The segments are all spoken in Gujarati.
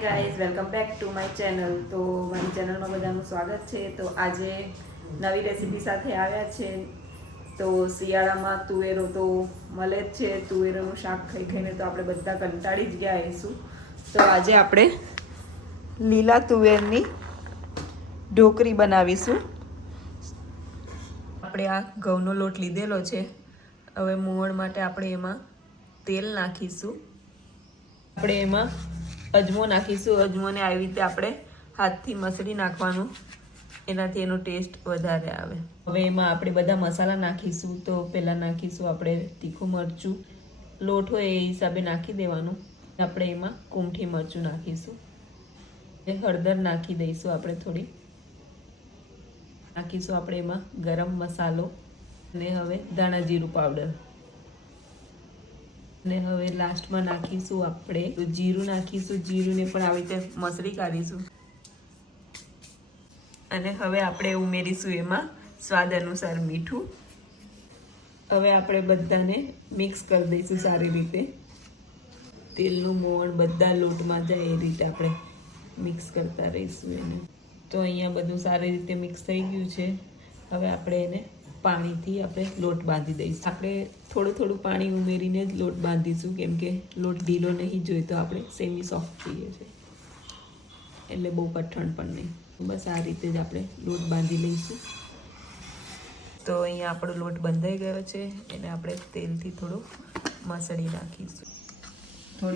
Hi guys, welcome back to my channel. તો મારી ચેનલમાં બધાનું સ્વાગત છે. તો આજે નવી રેસીપી સાથે આવ્યા છે. તો શિયાળામાં તુવેરો તો મળે જ છે. તુવેરોનું શાક ખાઈ ખાઈને તો આપણે બધા કંટાળી જ ગયા આવીશું. તો આજે આપણે લીલા તુવેરની ઢોકળી બનાવીશું. આપણે આ ઘઉંનો લોટ લીધેલો છે. હવે મોવણ માટે આપણે એમાં તેલ નાખીશું. આપણે એમાં અજમો નાખીશું. અજમોને આવી રીતે આપણે હાથથી મસળી નાખવાનું, એનાથી એનો ટેસ્ટ વધારે આવે. હવે એમાં આપણે બધા મસાલા નાખીશું. તો પહેલાં નાખીશું આપણે તીખું મરચું, લોટ હોય એ હિસાબે નાખી દેવાનું. આપણે એમાં કુમઠી મરચું નાખીશું. હળદર નાખી દઈશું. આપણે થોડી નાખીશું આપણે એમાં ગરમ મસાલો અને હવે ધાણા જીરું પાવડર. અને હવે લાસ્ટમાં નાખીશું આપણે જીરું નાખીશું. જીરુંને પણ આવી રીતે મસળી કાઢીશું. અને હવે આપણે ઉમેરીશું એમાં સ્વાદ અનુસાર મીઠું. હવે આપણે બધાને મિક્સ કરી દઈશું સારી રીતે. તેલનું મોણ બધા લોટમાં જાય એ રીતે આપણે મિક્સ કરતા રહીશું એને. તો અહીંયા બધું સારી રીતે મિક્સ થઈ ગયું છે. હવે આપણે એને પાણીથી આપણે લોટ બાંધી દઈશું. આપણે થોડું થોડું પાણી ઉમેરીને જ લોટ બાંધીશું, કેમ કે લોટ ઢીલો નહીં જોઈએ તો આપણે સેમી સોફ્ટ જોઈએ છે, એટલે બહુ કઠણ પણ નહીં. બસ આ રીતે જ આપણે લોટ બાંધી લઈશું. તો અહીંયા આપણો લોટ બંધાઈ ગયો છે. એને આપણે તેલથી થોડો મસળી નાખીશું.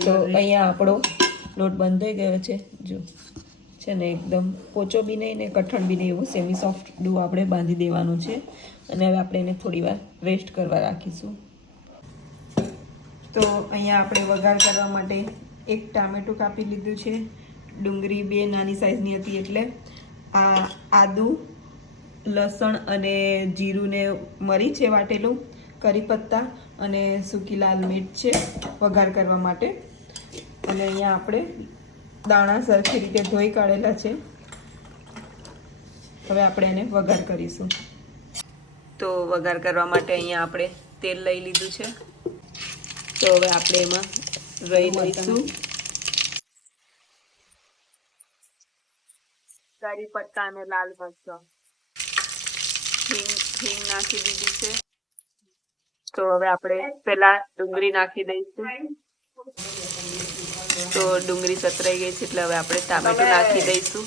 તો અહીંયા આપણો લોટ બંધાઈ ગયો છે. જો છે ને, એકદમ પોચો બી નહીં ને કઠણ બી નહીં, એવું સેમી સોફ્ટ ડો આપણે બાંધી દેવાનું છે. અને હવે આપણે એને થોડી વાર રેસ્ટ કરવા રાખીશું. તો અહીંયા આપણે વઘાર કરવા માટે એક ટામેટું કાપી લીધું છે. ડુંગળી 2 નાની સાઈઝની હતી, એટલે આ આદું, લસણ અને જીરુંને મરી છે વાટેલું, કરી પત્તા અને સૂકી લાલ મિર્ચ છે વઘાર કરવા માટે. અને અહીંયા આપણે દાણા સરખી રીતે ધોઈ કાઢેલા છે. હવે આપણે એને વઘાર કરીશું. તો વઘાર કરવા માટે અહીંયા આપણે તેલ લઈ લીધું છે. તો હવે આપણે એમાં રાઈ લઈશું, કરી પત્તા અને લાલ મરચાં, હિંગ નાખી દીધી છે. તો હવે આપણે પહેલા ડુંગળી નાખી દઈશું. તો ડુંગળી સતરાઈ ગઈ છે, એટલે હવે આપણે ટામેટું નાખી દઈશું.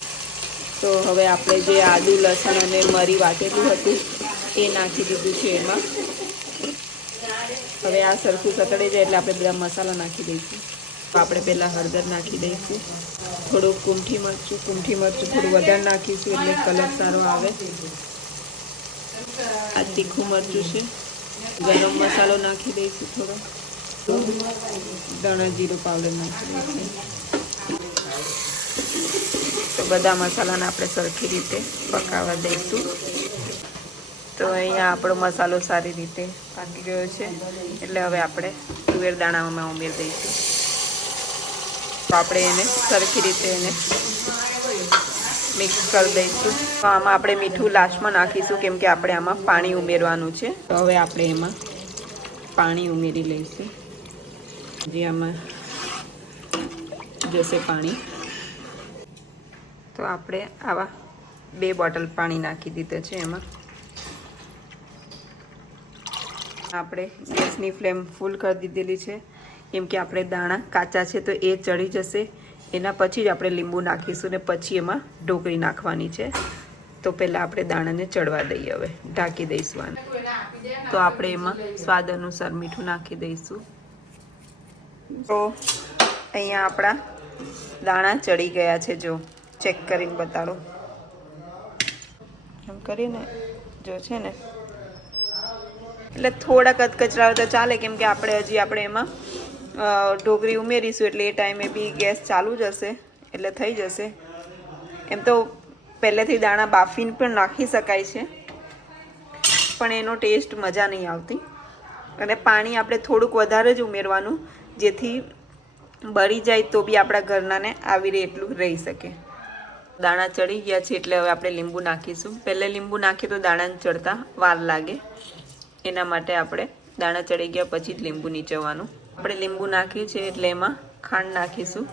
તો હવે આપણે જે આદુ, લસણ અને મરી વાટેલું હતું એ નાખી દીધું છે એમાં. હવે આ સરખું સતળે જાય એટલે આપણે બધા મસાલા નાખી દઈશું. તો આપણે પહેલાં હળદર નાખી દઈશું, થોડું કુમઠી મરચું થોડું વધારે નાખીશું એટલે કલર સારો આવે. આ તીખું મરચું છે. ગરમ મસાલો નાખી દઈશું થોડો. ધાણા જીરું પાવડર નાખી દઈશું. તો બધા મસાલાને આપણે સરખી રીતે પકાવવા દઈશું. તો અહીંયા આપણો મસાલો સારી રીતે પાકી ગયો છે, એટલે હવે આપણે તુવેર દાણામાં ઉમેરી દઈશું. તો આપણે એને સરખી રીતે એને મિક્સ કરી દઈશું. તો આમાં આપણે મીઠું લાસ્ટમાં નાખીશું, કેમ કે આપણે આમાં પાણી ઉમેરવાનું છે. તો હવે આપણે એમાં પાણી ઉમેરી લઈશું. જે આમાં જશે પાણી. તો આપણે આવા 2 બોટલ પાણી નાખી દીધા છે એમાં. આપણે ગેસની ફ્લેમ ફૂલ કરી દીધેલી છે, કેમ કે આપણે દાણા કાચા છે તો એ ચડી જશે. એના પછી જ આપણે લીંબુ નાખીશું ને પછી એમાં ઢોકળી નાખવાની છે. તો પહેલાં આપણે દાણાને ચડવા દઈએ. હવે ઢાંકી દઈશું આને. તો આપણે એમાં સ્વાદ અનુસાર મીઠું નાખી દઈશું. તો અહીંયા આપણા દાણા ચડી ગયા છે. જો ચેક કરીને બતાડો. એમ કરીને જો છે ને, એટલે થોડા કચકચરા તો ચાલે, કેમ કે આપણે એમાં ઢોકળી ઉમેરીશું એટલે એ ટાઈમે બી ગેસ ચાલુ જ હશે, એટલે થઈ જશે. એમ તો પહેલેથી દાણા બાફીને પણ નાખી શકાય છે, પણ એનો ટેસ્ટ મજા નહીં આવતી. અને પાણી આપણે થોડુંક વધારે જ ઉમેરવાનું, જેથી બળી જાય તો બી આપણા ઘરનાને આવી રહે એટલું રહી શકે. દાણા ચડી ગયા છે, એટલે હવે આપણે લીંબુ નાખીશું. પહેલાં લીંબુ નાખીએ તો દાણાને ચડતા વાર લાગે, એના માટે આપણે દાણા ચડી ગયા પછી જ લીંબુ નીચવવાનું. આપણે લીંબુ નાખ્યું છે એટલે એમાં ખાંડ નાખીશું.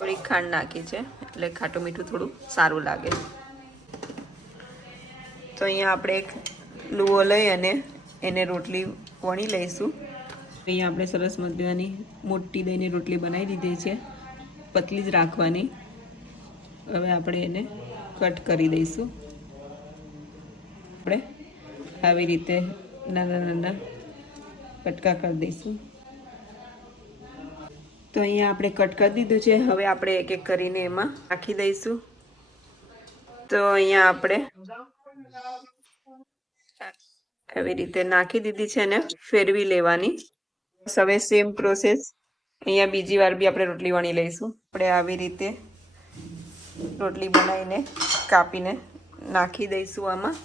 થોડી ખાંડ નાખી છે એટલે ખાટું મીઠું થોડું સારું લાગે. તો અહીંયા આપણે એક લુઓ લઈ અને એને રોટલી વણી લઈશું. અહીંયા આપણે સરસ મજાની મોટી દહીંની રોટલી બનાવી દીધી છે, પતલી જ રાખવાની. હવે આપણે એને કટ કરી દઈશું. આપણે આવી રીતે નાના નાના કટકા કરી દઈશું. તો અહીંયા આપણે કટ કરી દીધું છે. હવે આપણે એક એક કરીને એમાં નાખી દઈશું. તો અહીંયા આપણે આવી રીતે નાખી દીધી છે ને ફેરવી લેવાની. હવે સેમ પ્રોસેસ અહીંયા બીજી વાર બી આપણે રોટલી વણી લઈશું. આપણે આવી રીતે રોટલી બનાવીને કાપીને નાખી દઈશું આમાં.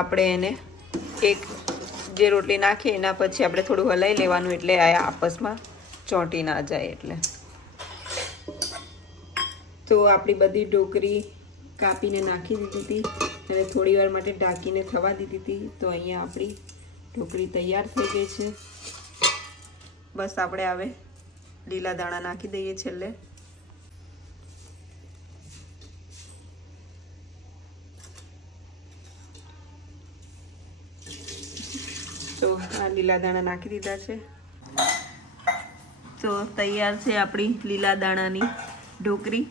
આપણે એને એક જે રોટલી નાખીએ એના પછી આપણે થોડું હલાવી લેવાનું, એટલે આ આપસમાં ચોંટી ના જાય એટલે. તો આપણી બધી ઢોકળી કાપીને નાખી દીધી હતી અને થોડી વાર માટે ઢાંકીને થવા દીધી હતી. તો અહીંયા આપણી ઢોકળી તૈયાર થઈ ગઈ છે. બસ આપણે હવે લીલા દાણા નાખી દઈએ છેલ્લે. તો આ લીલા દાણા નાખી દીધા છે. તો તૈયાર છે આપણી લીલા દાણાની ઢોકળી.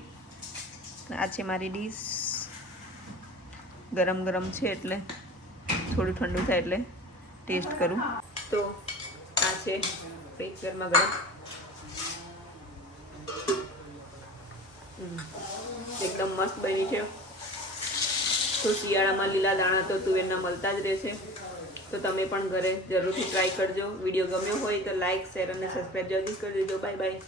આ છે મારી ડીશ. ગરમ ગરમ છે એટલે થોડું ઠંડુ થાય એટલે ટેસ્ટ કરું. તો આ છે ગરમા ગરમ. એકદમ મસ્ત બની છે. તો શિયાળામાં લીલા દાણા તો તુવેરના મળતા જ રહેશે. તો તમે પણ ઘરે જરૂરથી ટ્રાય કરજો. વિડીયો ગમ્યો હોય તો લાઈક, શેર અને સબસ્ક્રાઈબ જરૂર કરી દેજો. Bye bye.